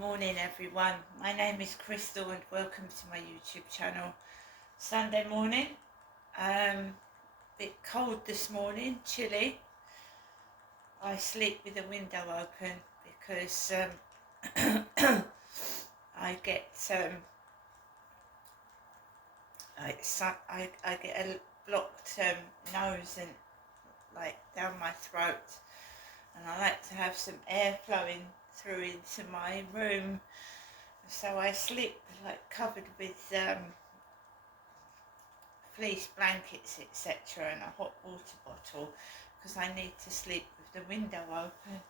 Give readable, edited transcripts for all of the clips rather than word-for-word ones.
morning everyone, my name is Crystal and welcome to my YouTube channel. Sunday morning, bit cold this morning, chilly. I sleep with the window open because I get I get a blocked nose and like down my throat, and I like to have some air flowing through into my room, so I sleep like covered with fleece blankets etc. and a hot water bottle because I need to sleep with the window open.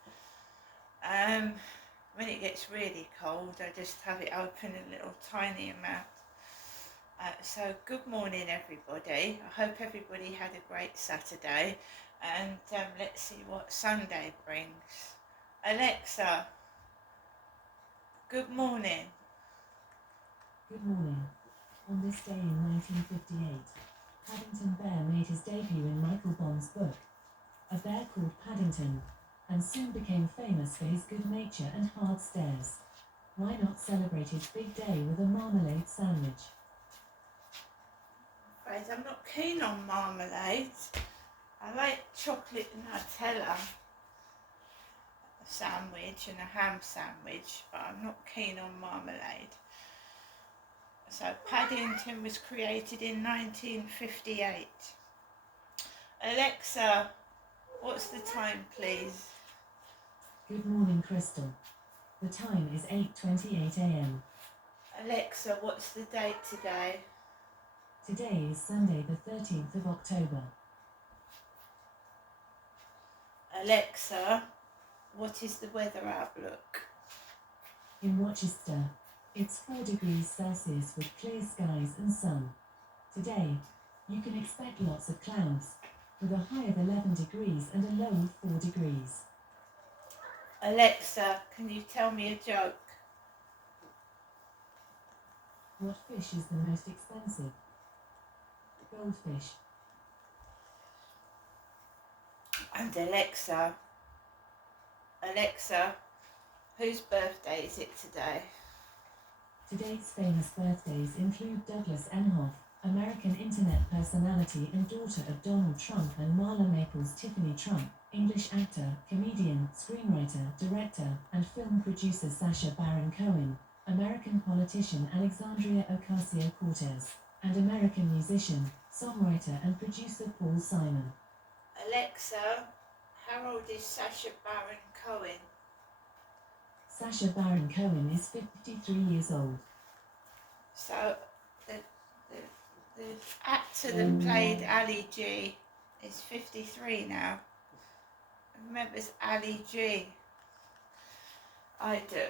When it gets really cold I just have it open a little tiny amount. So good morning everybody, I hope everybody had a great Saturday, and let's see what Sunday brings. Alexa, good morning. Good morning. On this day in 1958, Paddington Bear made his debut in Michael Bond's book, A Bear Called Paddington, and soon became famous for his good nature and hard stares. Why not celebrate his big day with a marmalade sandwich? Right, I'm not keen on marmalade. I like chocolate Nutella sandwich and a ham sandwich, but I'm not keen on marmalade. So Paddington was created in 1958. Alexa, what's the time please? Good morning, Crystal. The time is 8:28 a.m. Alexa, what's the date today? Today is Sunday the 13th of October. Alexa, what is the weather outlook? In Rochester, it's 4 degrees Celsius with clear skies and sun. Today, you can expect lots of clouds, with a high of 11 degrees and a low of 4 degrees. Alexa, can you tell me a joke? What fish is the most expensive? Goldfish. And Alexa, whose birthday is it today? Today's famous birthdays include Douglas Emhoff, American internet personality and daughter of Donald Trump, and Marla Maples. Tiffany Trump, English actor, comedian, screenwriter, director, and film producer. Sacha Baron Cohen, American politician Alexandria Ocasio-Cortez, and American musician, songwriter and producer Paul Simon. Alexa, how old is Sacha Baron Cohen? Sacha Baron Cohen is 53 years old. So the actor that played Ali G is 53 now. Remembers Ali G? I do.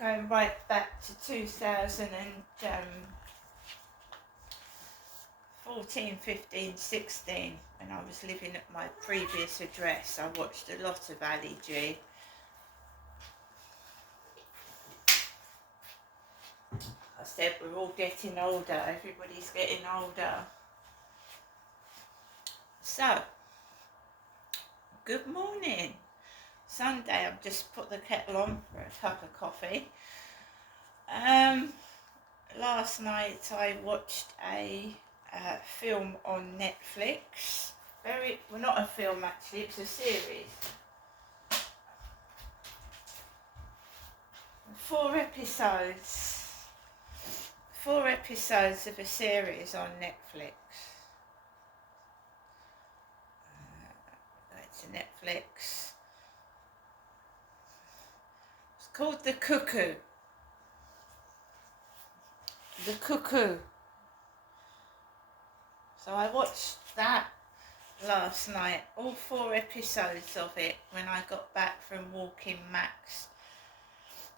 Going right back to 2014, 15, 16, when I was living at my previous address. I watched a lot of Ali G. I said we're all getting older, everybody's getting older. So, good morning. Sunday, I've just put the kettle on for a cup of coffee. Last night I watched a film on Netflix. Well, not a film actually, it's a series. 4 episodes of a series on Netflix. It's a Netflix. It's called The Cuckoo. The Cuckoo. So I watched that last night, all 4 episodes of it, when I got back from walking Max.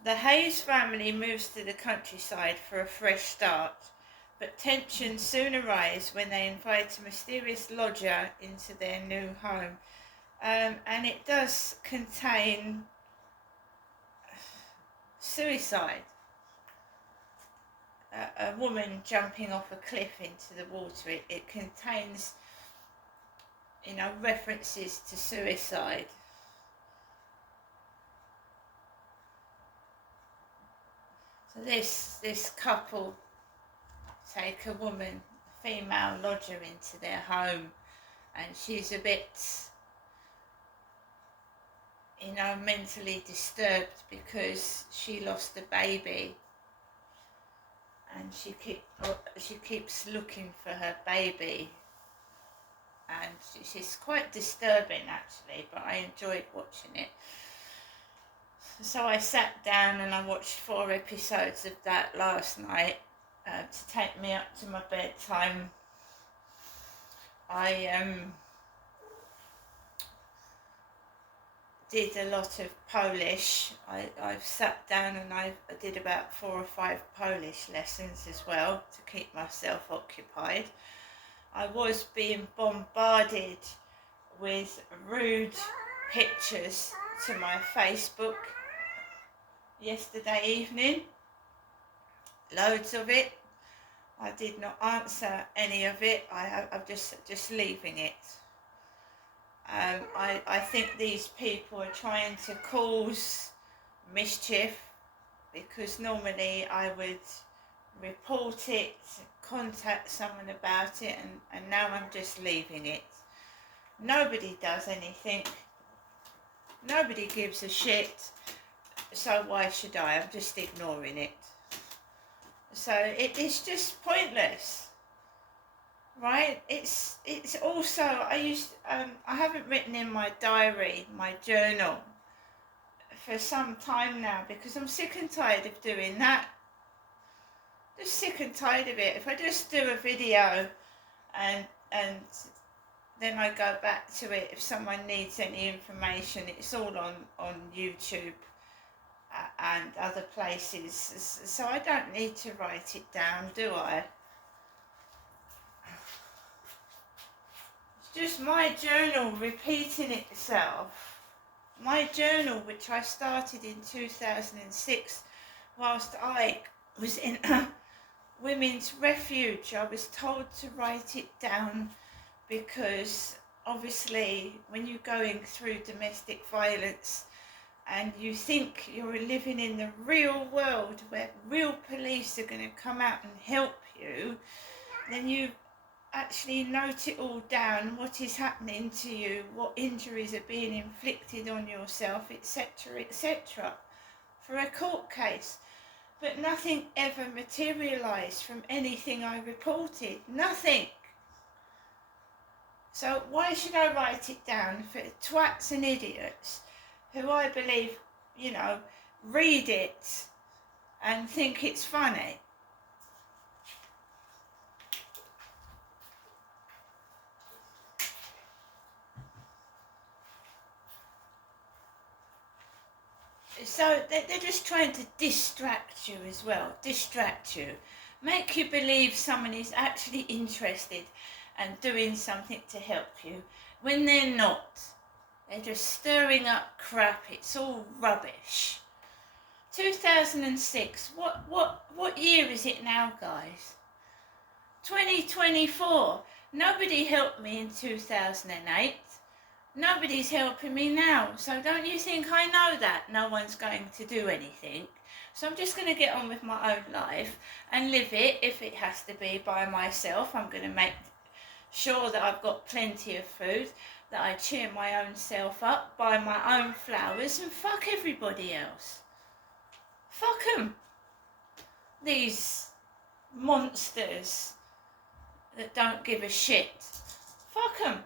The Hayes family moves to the countryside for a fresh start, but tensions soon arise when they invite a mysterious lodger into their new home. And it does contain suicide. A woman jumping off a cliff into the water. It contains, references to suicide. So this couple take a woman, a female lodger, into their home, and she's a bit, mentally disturbed because she lost a baby, and she keeps looking for her baby, and she's quite disturbing actually, but I enjoyed watching it. So I sat down and I watched 4 episodes of that last night to take me up to my bedtime. I did a lot of Polish. I've sat down and I did about 4 or 5 Polish lessons as well to keep myself occupied. I was being bombarded with rude pictures to my Facebook yesterday evening, loads of it. I did not answer any of it. I'm just leaving it. I think these people are trying to cause mischief, because normally I would report it, contact someone about it, and now I'm just leaving it. Nobody does anything. Nobody gives a shit. So why should I? I'm just ignoring it. So it's just pointless, right? It's also, I haven't written in my diary, my journal, for some time now, because I'm sick and tired of doing that. Just sick and tired of it. If I just do a video and then I go back to it, if someone needs any information, it's all on YouTube and other places, so I don't need to write it down, do I? It's just my journal repeating itself. My journal, which I started in 2006 whilst I was in a women's refuge. I was told to write it down because obviously when you're going through domestic violence and you think you're living in the real world where real police are going to come out and help you, then you actually note it all down, what is happening to you, what injuries are being inflicted on yourself, etc., etc., for a court case. But nothing ever materialised from anything I reported. Nothing. So why should I write it down for twats and idiots who I believe, read it and think it's funny? So they're just trying to distract you as well, make you believe someone is actually interested and doing something to help you when they're not. They're just stirring up crap. It's all rubbish. 2006. What year is it now, guys? 2024. Nobody helped me in 2008. Nobody's helping me now. So don't you think I know that no one's going to do anything? So I'm just going to get on with my own life and live it. If it has to be by myself, I'm going to make sure that I've got plenty of food, that I cheer my own self up, buy my own flowers, and fuck everybody else. Fuck them. These monsters that don't give a shit. Fuck them.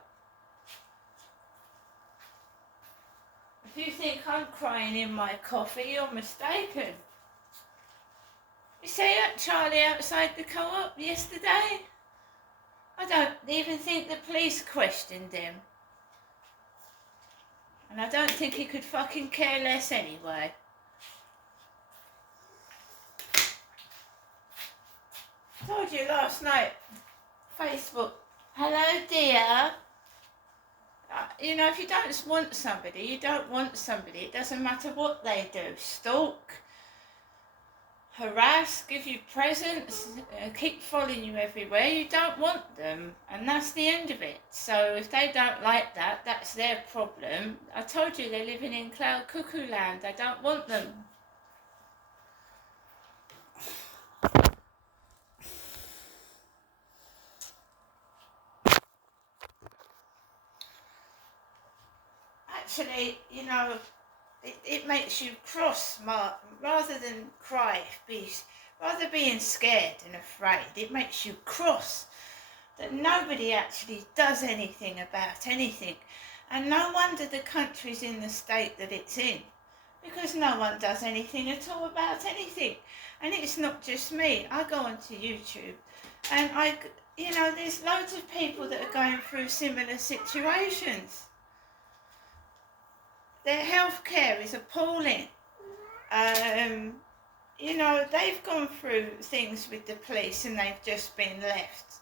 If you think I'm crying in my coffee, you're mistaken. You see that Charlie outside the co-op yesterday? I don't even think the police questioned him. And I don't think he could fucking care less anyway. I told you last night, Facebook, hello dear. If you don't want somebody, you don't want somebody. It doesn't matter what they do. Stalk, harass, give you presents, keep following you everywhere. You don't want them, and that's the end of it. So if they don't like that, that's their problem. I told you they're living in cloud cuckoo land. I don't want them. actually, you know, it makes you cross, rather than cry, rather being scared and afraid, it makes you cross that nobody actually does anything about anything. And no wonder the country's in the state that it's in, because no one does anything at all about anything. And it's not just me. I go onto YouTube and there's loads of people that are going through similar situations. Their healthcare is appalling. They've gone through things with the police and they've just been left.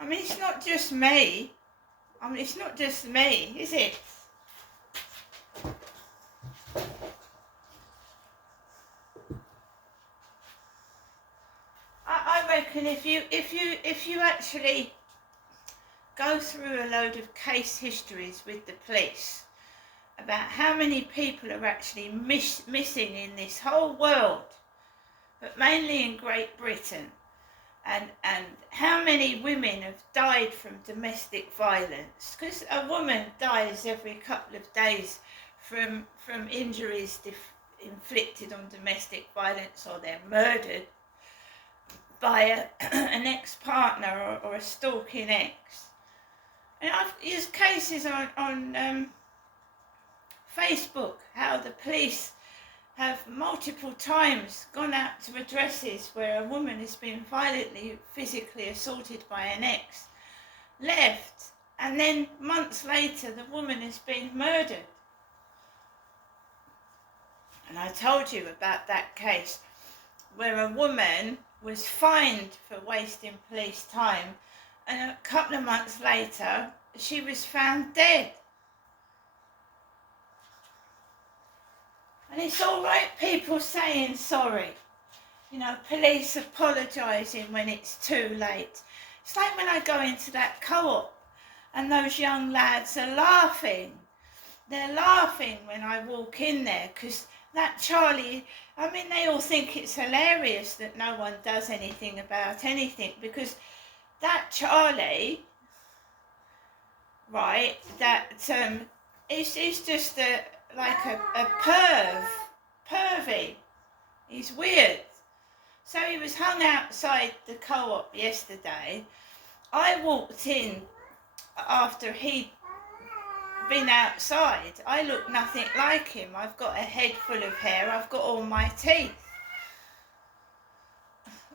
I mean, it's not just me. Is it? I reckon if you actually go through a load of case histories with the police about how many people are actually missing in this whole world, but mainly in Great Britain, and how many women have died from domestic violence, because a woman dies every couple of days from injuries inflicted on domestic violence, or they're murdered by an ex-partner or a stalking ex. And I've used cases on Facebook how the police have multiple times gone out to addresses where a woman has been violently physically assaulted by an ex, left, and then months later the woman has been murdered. And I told you about that case where a woman was fined for wasting police time, and a couple of months later she was found dead. And it's all right, people saying sorry. Police apologising when it's too late. It's like when I go into that co-op and those young lads are laughing. They're laughing when I walk in there because that Charlie, they all think it's hilarious that no one does anything about anything, because that Charlie, right, he's just a pervy. He's weird. So he was hung outside the co-op yesterday. I walked in after he'd been outside. I look nothing like him. I've got a head full of hair. I've got all my teeth.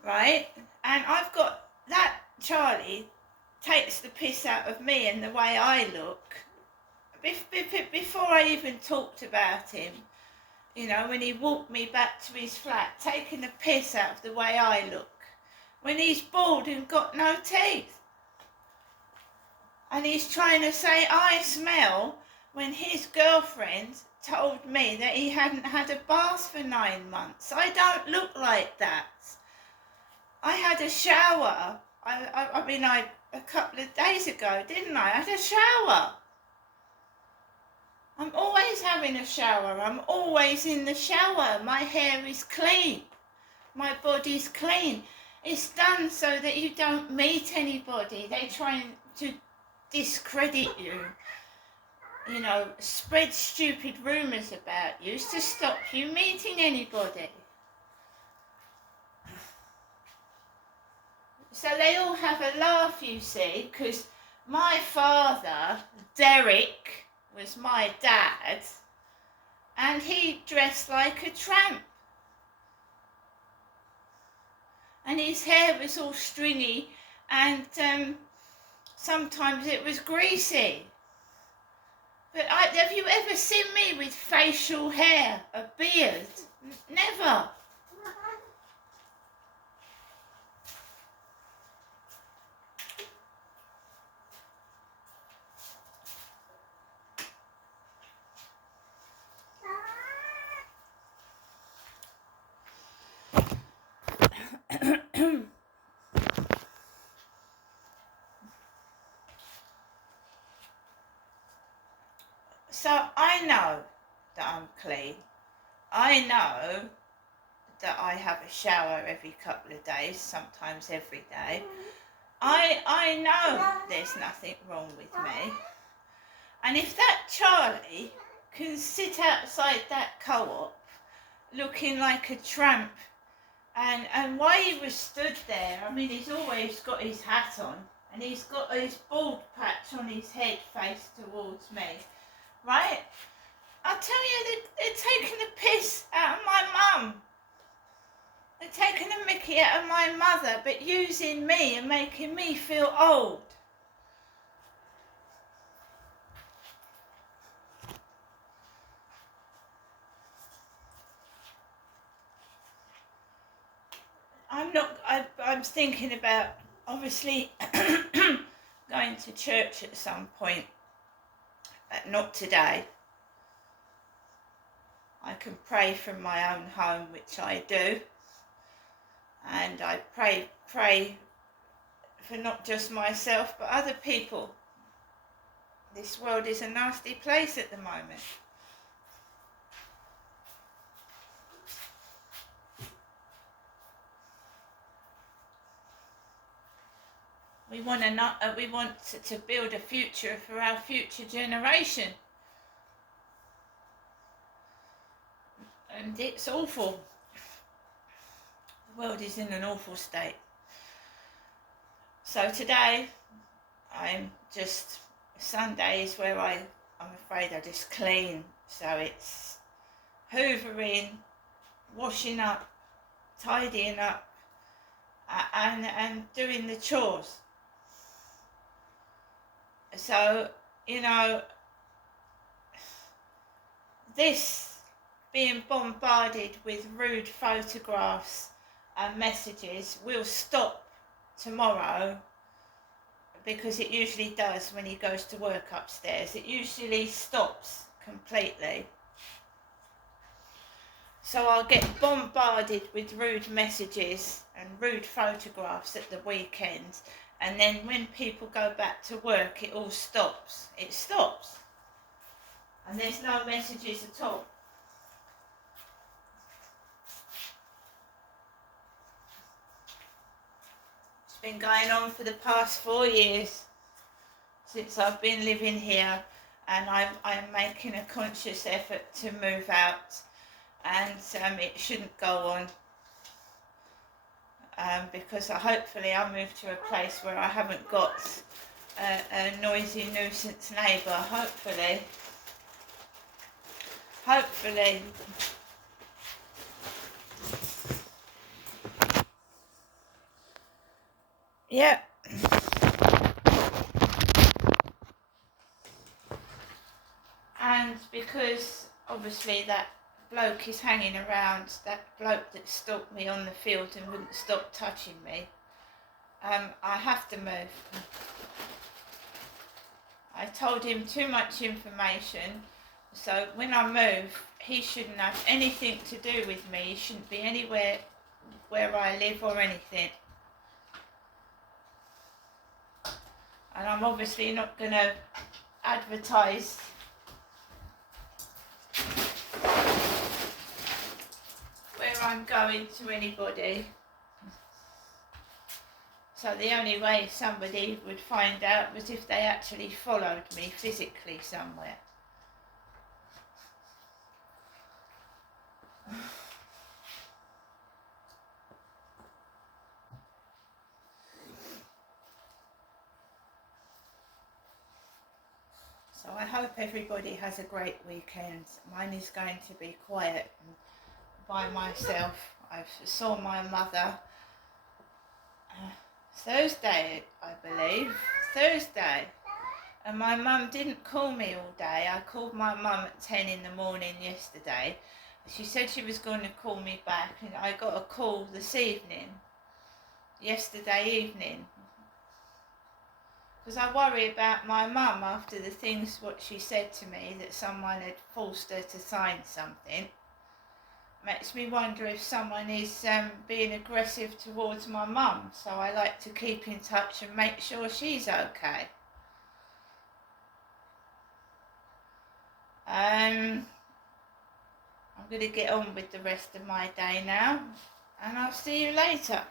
Right? And I've got that Charlie takes the piss out of me and the way I look. Before I even talked about him, when he walked me back to his flat, taking the piss out of the way I look, when he's bald and got no teeth. And he's trying to say I smell when his girlfriend told me that he hadn't had a bath for 9 months. I don't look like that. I had a shower, a couple of days ago, didn't I? I had a shower. I'm always having a shower. I'm always in the shower. My hair is clean. My body's clean. It's done so that you don't meet anybody. They try to discredit you. Spread stupid rumours about you to stop you meeting anybody. So they all have a laugh, you see, because my father, Derek, was my dad, and he dressed like a tramp, and his hair was all stringy, and sometimes it was greasy. But have you ever seen me with facial hair, a beard? Never. So I know that I'm clean. I know that I have a shower every couple of days, sometimes every day. I know there's nothing wrong with me. And if that Charlie can sit outside that co-op looking like a tramp, and while he was stood there, I mean, he's always got his hat on and he's got his bald patch on his head faced towards me, right? I tell you, they're taking the piss out of my mum. They're taking the mickey out of my mother, but using me and making me feel old. I'm thinking about, obviously, going to church at some point, but not today. I can pray from my own home, which I do, and I pray for not just myself, but other people. This world is a nasty place at the moment. We want to build a future for our future generation. And it's awful. The world is in an awful state. So today, I'm just, Sundays where I'm afraid I just clean. So it's hoovering, washing up, tidying up, and doing the chores. So, you know, this being bombarded with rude photographs and messages will stop tomorrow, because it usually does when he goes to work upstairs. It usually stops completely. So I'll get bombarded with rude messages and rude photographs at the weekend, and then when people go back to work, it all stops. It stops. And there's no messages at all. It's been going on for the past 4 years since I've been living here, and I'm making a conscious effort to move out, and it shouldn't go on. Because hopefully I'll move to a place where I haven't got a noisy nuisance neighbour, hopefully. Yeah. And because obviously that bloke is hanging around, that bloke that stalked me on the field and wouldn't stop touching me, I have to move. I told him too much information, so when I move, he shouldn't have anything to do with me. He shouldn't be anywhere where I live or anything. And I'm obviously not going to advertise where I'm going to anybody. So the only way somebody would find out was if they actually followed me physically somewhere. So I hope everybody has a great weekend. Mine is going to be quiet and by myself. I saw my mother Thursday, I believe. Thursday. And my mum didn't call me all day. I called my mum at 10 in the morning yesterday. She said she was going to call me back, and I got a call yesterday evening. Because I worry about my mum after the things what she said to me, that someone had forced her to sign something. Makes me wonder if someone is being aggressive towards my mum. So I like to keep in touch and make sure she's okay. I'm going to get on with the rest of my day now, and I'll see you later.